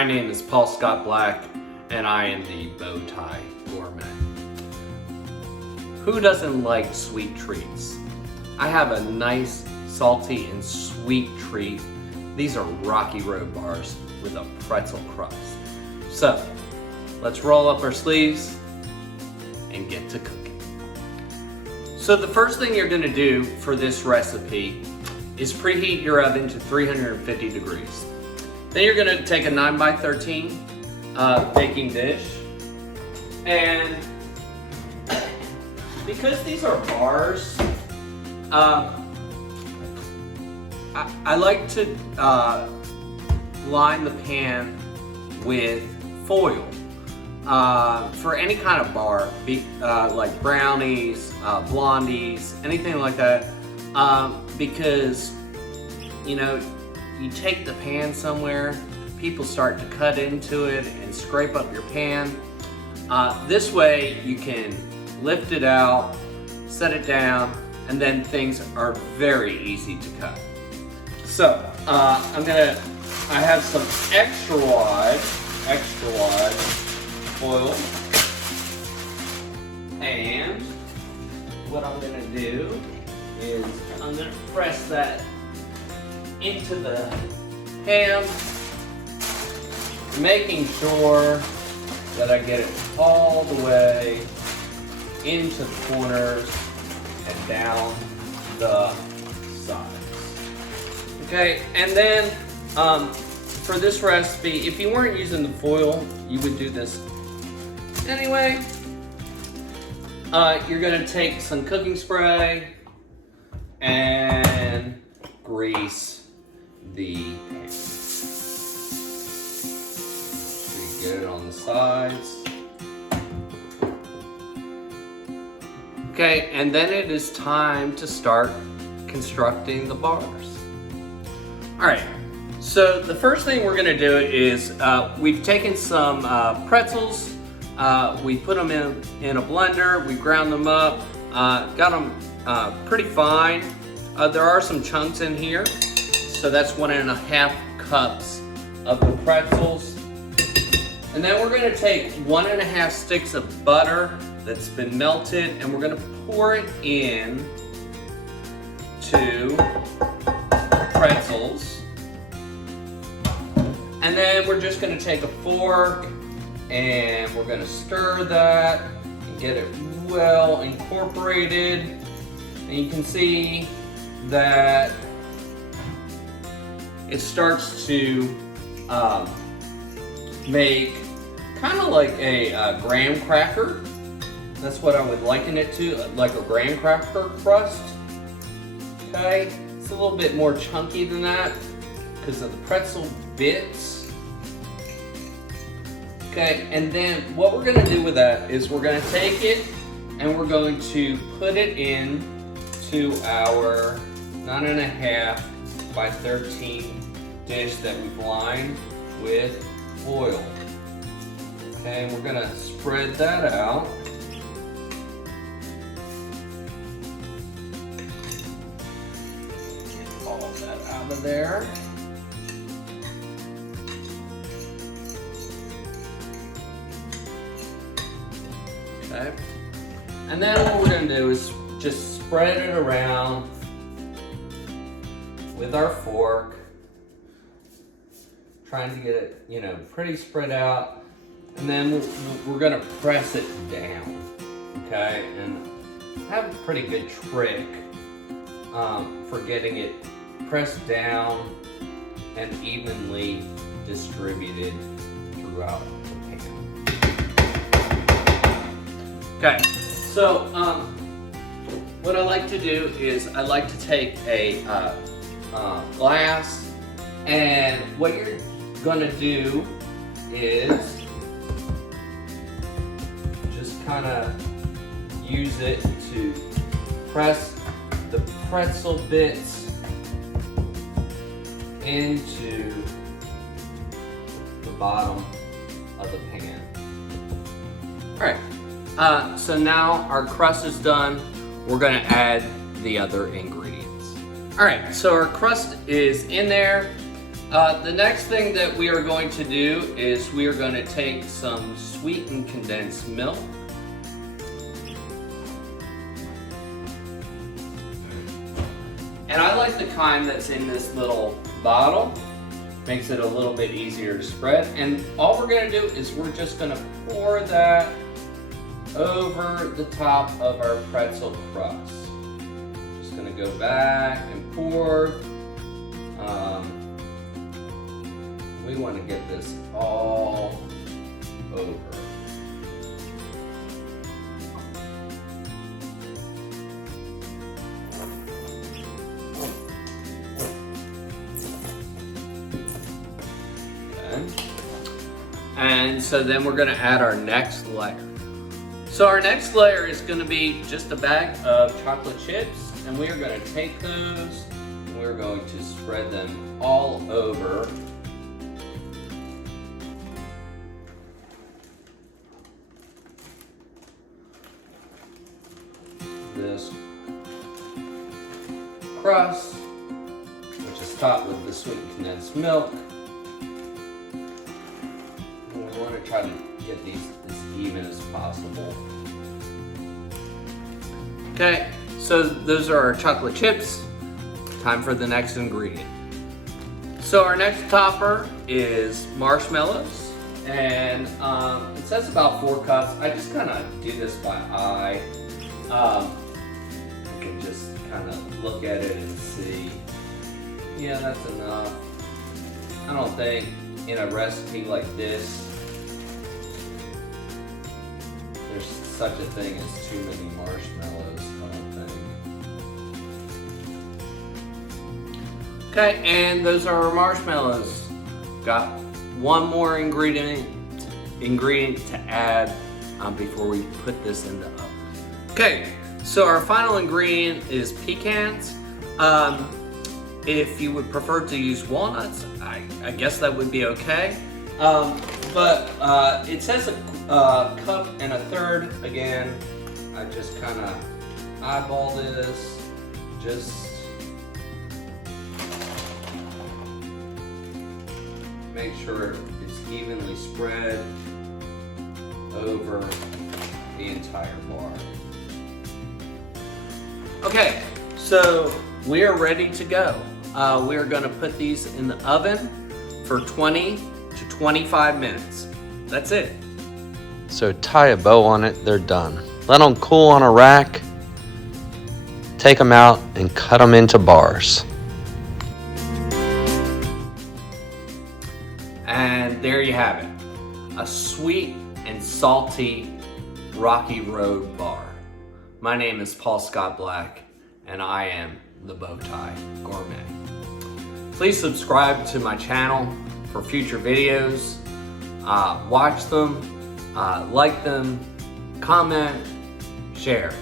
My name is Paul Scott Black, and I am the Bow Tie Gourmet. Who doesn't like sweet treats? I have a nice, salty, and sweet treat. These are Rocky Road bars with a pretzel crust. So, let's roll up our sleeves and get to cooking. So the first thing you're gonna do for this recipe is preheat your oven to 350 degrees. Then you're gonna take a 9x13 baking dish, and because these are bars, I like to line the pan with foil for any kind of bar, like brownies, blondies, anything like that, because you know, you take the pan somewhere, people start to cut into it and scrape up your pan. This way you can lift it out, set it down, and then things are very easy to cut. So I have some extra wide foil, and what I'm gonna do is I'm gonna press that into the ham, making sure that I get it all the way into the corners and down the sides. Okay, and then for this recipe, if you weren't using the foil, you would do this anyway. You're gonna take some cooking spray and grease the pan. So you get it on the sides. Okay, and then it is time to start constructing the bars. All right, so the first thing we're gonna do is we've taken some pretzels, we put them in a blender, we ground them up, got them pretty fine. There are some chunks in here, so that's 1.5 cups of the pretzels. And then we're gonna take 1.5 sticks of butter that's been melted, and we're gonna pour it in to the pretzels. And then we're just gonna take a fork and we're gonna stir that and get it well incorporated. And you can see that it starts to make kind of like a graham cracker. That's what I would liken it to, like a graham cracker crust. Okay, it's a little bit more chunky than that because of the pretzel bits. Okay, and then what we're gonna do with that is we're gonna take it and we're going to put it in to our 9.5x13 dish that we've lined with foil. Okay, and we're gonna spread that out. Get all of that out of there. Okay, and then what we're gonna do is just spread it around with our fork, trying to get it, you know, pretty spread out, and then we're gonna press it down, okay? And I have a pretty good trick for getting it pressed down and evenly distributed throughout the pan. Okay, so what I like to do is I like to take a glass, and what you're gonna do is just kind of use it to press the pretzel bits into the bottom of the pan. All right, so now our crust is done. We're gonna add the other ingredients. All right, so our crust is in there, The next thing that we are going to do is we are going to take some sweetened condensed milk. And I like the kind that's in this little bottle. Makes it a little bit easier to spread. And all we're going to do is we're just going to pour that over the top of our pretzel crust. Just going to go back and pour. We want to get this all over. And so then we're going to add our next layer. So our next layer is going to be just a bag of chocolate chips, and we are going to take those and we're going to spread them all over this crust, which is topped with the sweetened condensed milk. We want to try to get these as even as possible. Okay, so those are our chocolate chips. Time for the next ingredient. So our next topper is marshmallows, and it says about 4 cups. I just kind of do this by eye. You can just kind of look at it and see. Yeah, that's enough. I don't think in a recipe like this there's such a thing as too many marshmallows, I don't think. Okay, and those are our marshmallows. Got one more ingredient to add before we put this in the oven. Okay, so our final ingredient is pecans. If you would prefer to use walnuts, I guess that would be okay. But it says a cup and a third. Again, I just kind of eyeball this. Just make sure it's evenly spread over the entire bar. Okay, so we are ready to go. We are going to put these in the oven for 20 to 25 minutes. That's it. So tie a bow on it, they're done. Let them cool on a rack, take them out and cut them into bars. And there you have it, a sweet and salty Rocky Road bar. My name is Paul Scott Black, and I am the Bowtie Gourmet. Please subscribe to my channel for future videos. Watch them, like them, comment, share.